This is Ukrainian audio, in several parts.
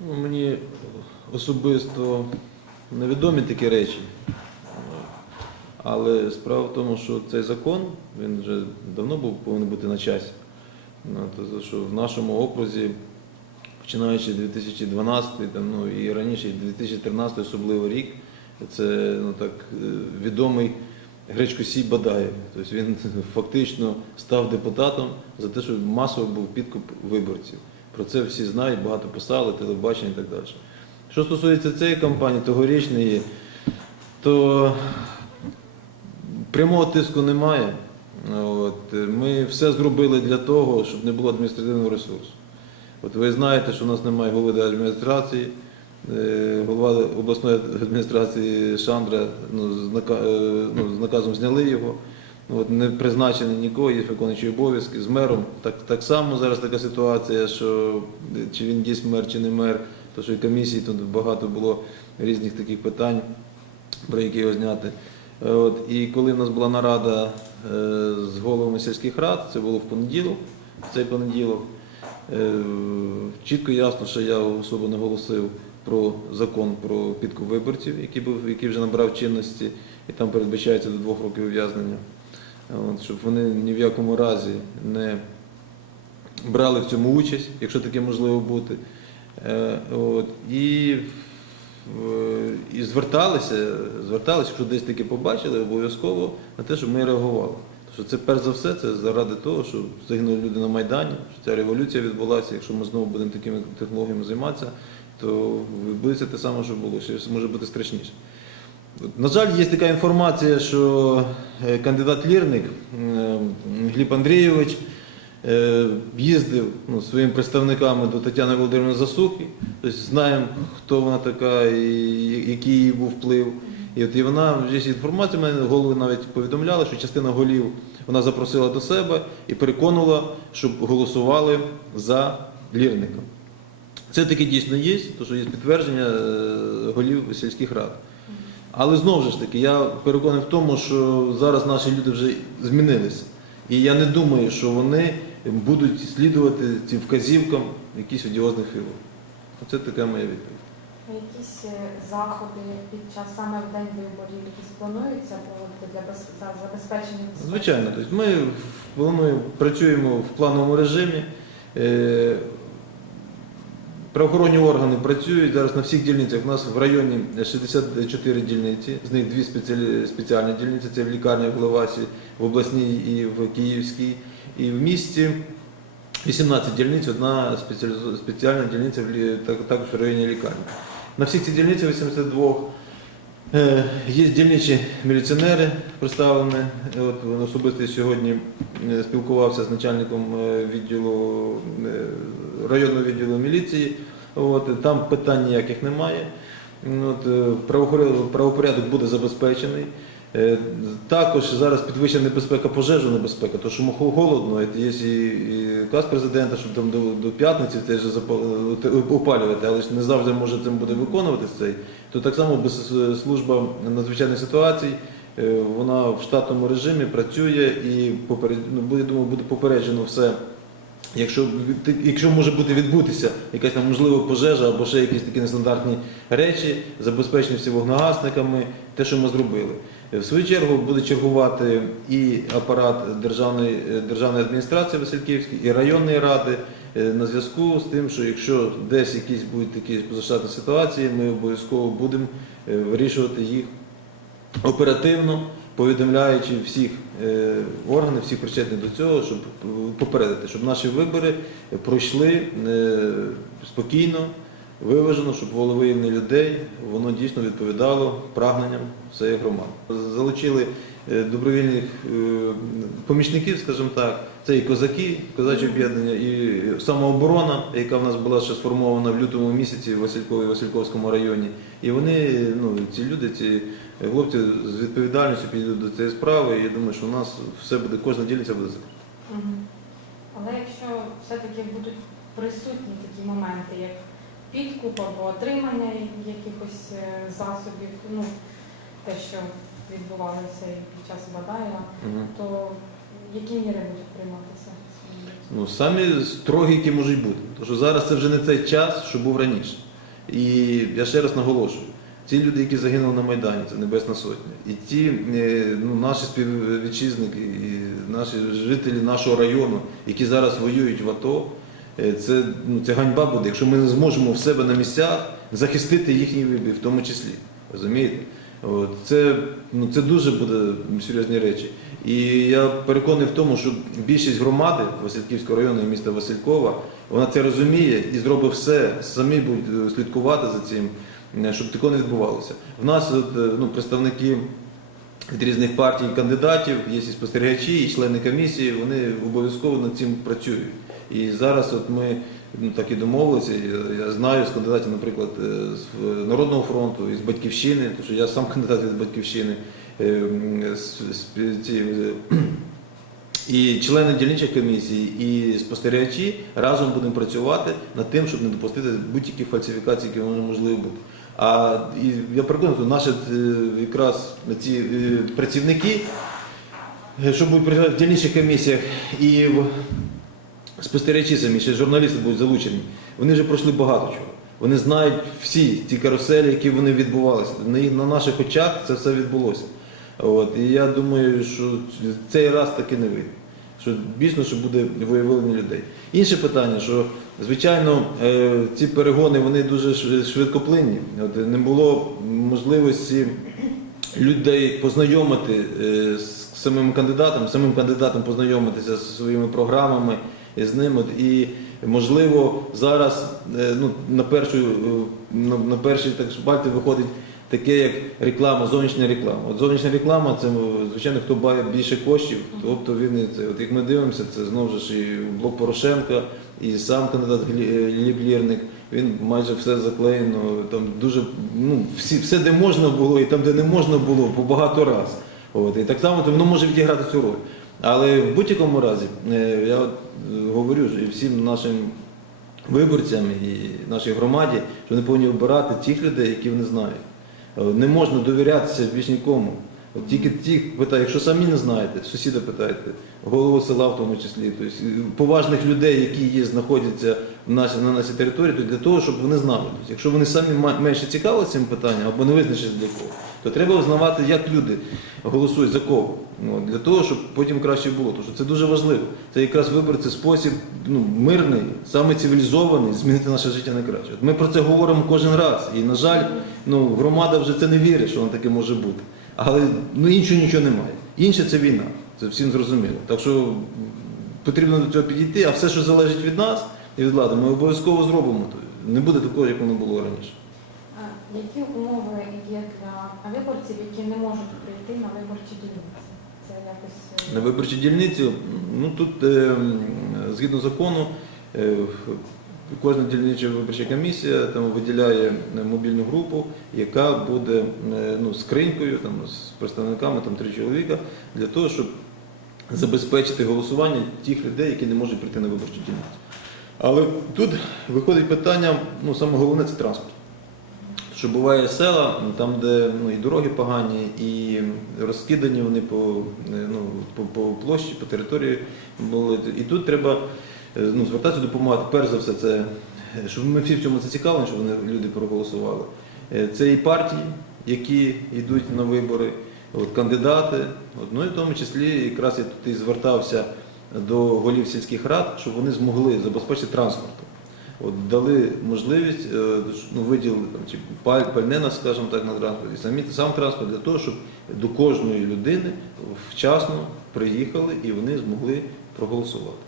Мені особисто невідомі такі речі. Але справа в тому, що цей закон він вже давно був повинен бути на часі. Ну, то, що в нашому окрузі, починаючи 2012 там, ну, і раніше, 2013 особливо рік, це ну, так, е, відомий Гречкосій Бадаєв. Тобто він фактично став депутатом за те, що масово був підкуп виборців. Про це всі знають, багато писали, телебачення і так далі. Що стосується цієї кампанії, тогорічної, то прямого тиску немає. От, ми все зробили для того, щоб не було адміністративного ресурсу. От ви знаєте, що у нас немає голови адміністрації, е, голова обласної адміністрації Шандра ну, з, е, ну, з наказом зняли його. От, не призначений нікого, є виконуючий обов'язки з мером. Так, так само зараз така ситуація, що е, чи він дійсно мер, чи не мер, то що і комісії тут багато було різних таких питань, про які його зняти. Е, От, і коли в нас була нарада е, з головами сільських рад, це було в понеділок, цей понеділок, чітко ясно, що я особо наголосив про закон про підкуп виборців, який, був, який вже набрав чинності, і там передбачається до двох років ув'язнення. От, щоб вони ні в якому разі не брали в цьому участь, якщо таке можливо бути. Е, От, і, і зверталися, зверталися, якщо десь таке побачили, обов'язково на те, щоб ми реагували. Що це перш за все, це заради того, що загинули люди на Майдані, що ця революція відбулася. Якщо ми знову будемо такими технологіями займатися, то відбудеться те саме, що було, ще може бути страшніше. На жаль, є така інформація, що е, кандидат Лірник е, Гліб Андрійович е, їздив ну, своїми представниками до Тетяни Володимирівни Засухи. Тобто знаємо, хто вона така і який її був вплив. І от і вона є інформація, мене голови навіть повідомляли, що частина голів вона запросила до себе і переконувала, щоб голосували за лірника. Це таки дійсно є, тому що є підтвердження голів сільських рад. Але знову ж таки, я переконаний в тому, що зараз наші люди вже змінилися. І я не думаю, що вони будуть слідувати цим вказівкам якихось одіозних фігур. Оце така моя відповідь. Якісь е, заходи під час саме в день виборів, якісь плануються проводити для без- забезпечення? Звичайно, тобто ми плануємо, працюємо в плановому режимі. Правоохоронні органи працюють зараз на всіх дільницях. У нас в районі 64 дільниці, з них дві спеціальні дільниці, це в лікарні в Левасі, в обласній і в Київській. І в місті 18 дільниць, одна спеціальна дільниця також в районі лікарні. На всіх цих дільницях 82 Е, Є дільничі міліціонери представлені. От особисто сьогодні е, спілкувався з начальником е, відділу е, районного відділу міліції. От, там питань ніяких немає. От, е, правопорядок буде забезпечений. Е, Також зараз підвищена небезпека пожежу небезпека, тому що холодно, є і, і каз президента, щоб там до, до п'ятниці е, опалювати, але ж не завжди може цим буде виконуватися цей. То так само без- служба надзвичайних ситуацій, е, вона в штатному режимі працює і поперед, ну, думаю, буде попереджено все. Якщо, якщо може бути відбутися якась там можливо пожежа або ще якісь такі нестандартні речі, забезпечені всі вогнегасниками, те, що ми зробили. В свою чергу буде чергувати і апарат державної, е, державної адміністрації Васильківської, і районної ради е, на зв'язку з тим, що якщо десь якісь будуть такі позаштатні ситуації, ми обов'язково будемо е, вирішувати їх оперативно, повідомляючи всіх органів, всіх причетних до цього, щоб попередити, щоб наші вибори пройшли спокійно, виважено, щоб волевиявлення людей воно дійсно відповідало прагненням цієї громади. Залучили е, добровільних е, помічників, скажімо так, це і козаки, козаче об'єднання, і самооборона, яка в нас була ще сформована в лютому місяці в Василькові, Васильківському районі. І вони, ну, ці люди, ці хлопці з відповідальністю підійдуть до цієї справи. І я думаю, що у нас все буде, кожна дільниця буде закрита. Але якщо все-таки будуть присутні такі моменти, як підкуп або отримання якихось е, засобів, ну те, що відбувалося під час Бадаєва, то які міри будуть прийматися? Ну, самі строгі, які можуть бути. Тому що зараз це вже не цей час, що був раніше. І я ще раз наголошую. Ті люди, які загинули на Майдані, це Небесна Сотня. І ті е, ну, наші співвітчизники, і наші жителі нашого району, які зараз воюють в АТО, це, ну, це ганьба буде, якщо ми не зможемо в себе на місцях захистити їхній вибір, в тому числі. Розумієте? От, це, ну, це дуже буде серйозні речі. І я переконаний в тому, що більшість громади Васильківського району і міста Василькова, вона це розуміє і зробить все, самі будуть е, слідкувати за цим, е, щоб такого не відбувалося. В нас от, е, ну, представники від різних партій кандидатів, є і спостерігачі, і члени комісії, вони обов'язково над цим працюють. І зараз от ми ну, так і домовилися. Я, знаю з кандидатів, наприклад, е, з Народного фронту, із Батьківщини, тому що я сам кандидат від Батьківщини, е, з- з- е, і члени дільничих комісій, і спостерігачі разом будемо працювати над тим, щоб не допустити будь-які фальсифікації, які вони можливі бути. А і я переконаний, що наші якраз ці працівники, що будуть працювати в дільничих комісіях і в спостерігачі самі, ще журналісти будуть залучені, вони вже пройшли багато чого. Вони знають всі ті каруселі, які вони відбувалися. На, наших очах це все відбулося. От, і я думаю, що цей раз таки не вийде. Що дійсно, що буде виявлення людей. Інше питання, що звичайно е, ці перегони вони дуже шв- швидкоплинні. От, не було можливості людей познайомити е, з самим кандидатом, самим кандидатом познайомитися зі своїми програмами з ним. І можливо зараз е, ну, на першу е, на, на так шпальті виходить таке, як реклама, зовнішня реклама. От зовнішня реклама це звичайно хто має більше коштів, тобто він це. От як ми дивимося, це знову ж і блок Порошенка, і сам кандидат Гліб Лєрник. Він майже все заклеєно, там дуже ну всі, все, де можна було, і там, де не можна було, по багато раз. От і так само воно може відіграти цю роль. Але в будь-якому разі е, я е, говорю всім нашим виборцям і нашій громаді, що вони повинні обирати тих людей, які вони знають. Е, Не можна довірятися більш нікому. От Тільки ті питають, якщо самі не знаєте, сусіда питаєте, голову села в тому числі, тобто поважних людей, які є, знаходяться на нашій території, то для того, щоб вони знали. Тобто, якщо вони самі менше цікавилися цим питанням або не визначилися для кого, то треба знавати, як люди голосують за кого. Ну, для того, щоб потім краще було. Тому що це дуже важливо. Це якраз виборці спосіб ну, мирний, саме цивілізований, змінити наше життя на краще. От ми про це говоримо кожен раз. І, на жаль, ну, громада вже це не вірить, що воно таке може бути. Але ну, іншого нічого немає. Інше це війна. Це всім зрозуміло. Так що потрібно до цього підійти, а все, що залежить від нас і від влади, ми обов'язково зробимо. Не буде такого, як воно було раніше. А Які умови є для виборців, які не можуть прийти на виборчі дільниці? Це якось е, На виборчій дільниці, ну тут е, згідно закону, е, кожна дільнича виборча комісія там виділяє мобільну групу, яка буде е, ну, скринькою там, з представниками там, три чоловіка для того, щоб забезпечити голосування тих людей, які не можуть прийти на виборчу дільницю. Але тут виходить питання, ну саме головне це транспорт. Що буває села, там, де ну, і дороги погані, і розкидані вони по, е, ну, по, по площі, по території були. І тут треба е, ну, звертатися допомагати. Перш за все, це е, щоб ми всі в цьому зацікавлені, щоб вони люди проголосували. Це і партії, які йдуть на вибори, от, кандидати. От, ну і в тому числі якраз я тут і звертався до голів сільських рад, щоб вони змогли забезпечити транспортом. От дали можливість, е, ну, там, чи скажімо так, на транспорт, і самі, сам транспорт для того, щоб до кожної людини вчасно приїхали і вони змогли проголосувати.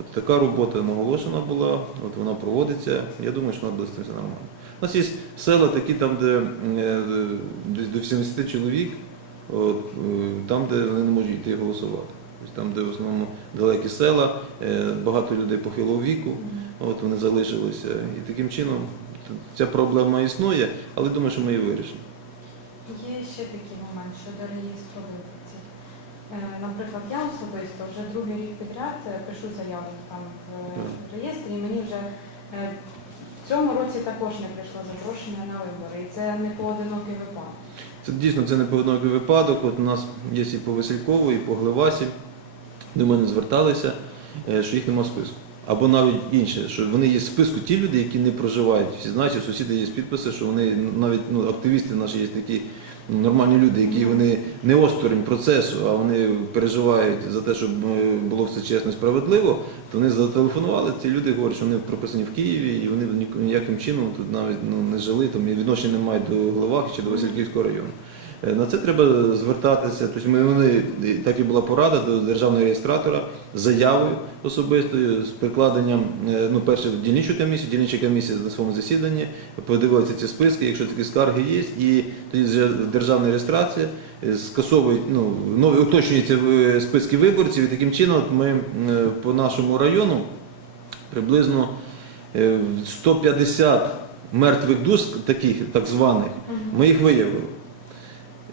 От така робота наголошена була, от вона проводиться. Я думаю, що вона все нормально. У нас є села такі, там, де е, десь до 70 чоловік, от, е, там, де вони не можуть йти голосувати. Там, де в основному далекі села, е, багато людей похилого віку. От вони залишилися. І таким чином ця проблема існує, але думаю, що ми її вирішимо. Є ще такий момент щодо реєстру виборців. Е, Наприклад, я особисто вже другий рік підряд е, пишу заяву там в реєстрі, і мені вже в цьому році також не прийшло запрошення на вибори. І це не поодинокий випадок. Це дійсно це не поодинокий випадок. От у нас є і по Василькову, і по Гливасі. До мене зверталися, е, що їх нема в списку. або навіть інше, що вони є в списку ті люди, які не проживають. Всі знають, що сусіди є підписи, що вони навіть ну, активісти наші є такі нормальні люди, які вони не осторонь процесу, а вони переживають за те, щоб е, було все чесно і справедливо, то вони зателефонували. Ці люди говорять, що вони прописані в Києві, і вони ніяким чином тут навіть ну, не жили, там і відношення не мають до Главахи чи до Васильківського району. Е, На це треба звертатися. Тобто ми вони так і була порада до державного реєстратора з заявою особистою з прикладенням е, ну, перше в дільничу комісію, дільнича комісія на своєму засіданні подивилася ці списки, якщо такі скарги є, і тоді державна реєстрація е, скасовує, ну, нові уточнюються списки виборців, і таким чином ми по нашому району приблизно е, 150 мертвих душ, таких так званих, ми їх виявили.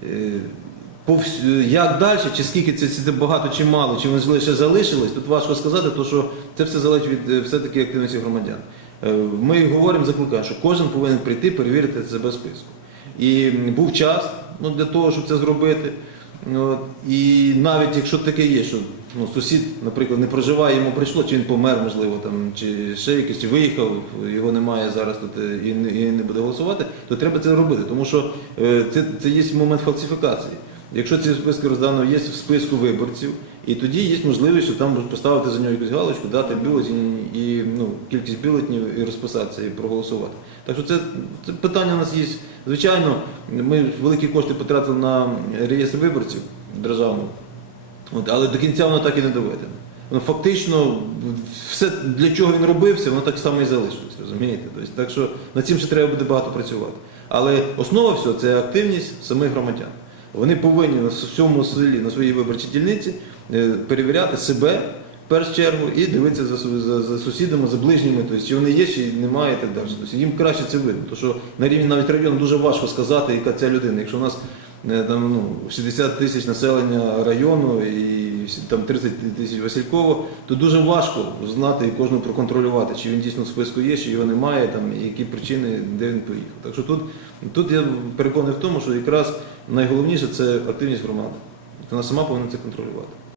Е, вс- Як далі, чи скільки це, це багато чи мало, чи вони лише залишились, тут важко сказати, тому що це все залежить від е, все-таки активності громадян. Е, Ми говоримо, закликаємо, що кожен повинен прийти, перевірити себе списку. І був час ну, для того, щоб це зробити. От, і навіть якщо таке є, що ну, сусід, наприклад, не проживає, йому прийшло, чи він помер, можливо, там, чи ще якийсь, чи виїхав, його немає зараз тут е, і не, і не буде голосувати, то треба це робити, тому що е, це, це є момент фальсифікації. Якщо ці списки роздано є в списку виборців, і тоді є можливість що там поставити за нього якусь галочку, дати бюлетень і ну, кількість бюлетнів і розписатися і проголосувати. Так що це, це питання у нас є. Звичайно, ми великі кошти потратили на реєстр виборців державного, але до кінця воно так і не доведено. Воно фактично все, для чого він робився, воно так само і залишилось, розумієте? Тобто, так що над цим ще треба буде багато працювати. Але основа всього це активність самих громадян. Вони повинні на всьому селі, на своїй виборчій дільниці перевіряти себе в першу чергу і дивитися за, за, за сусідами, за ближніми, тобто, чи вони є, чи немає і так далі. Тобто, їм краще це видно. Тому що на рівні навіть району дуже важко сказати, яка ця людина. Якщо у нас е, там, ну, 60 тисяч населення району і там 30 тисяч Васильково, то дуже важко знати і кожного проконтролювати, чи він дійсно в списку є, чи його немає, там, і які причини, де він поїхав. Так що тут, тут я переконаний в тому, що якраз найголовніше це активність громади. Вона сама повинна це контролювати.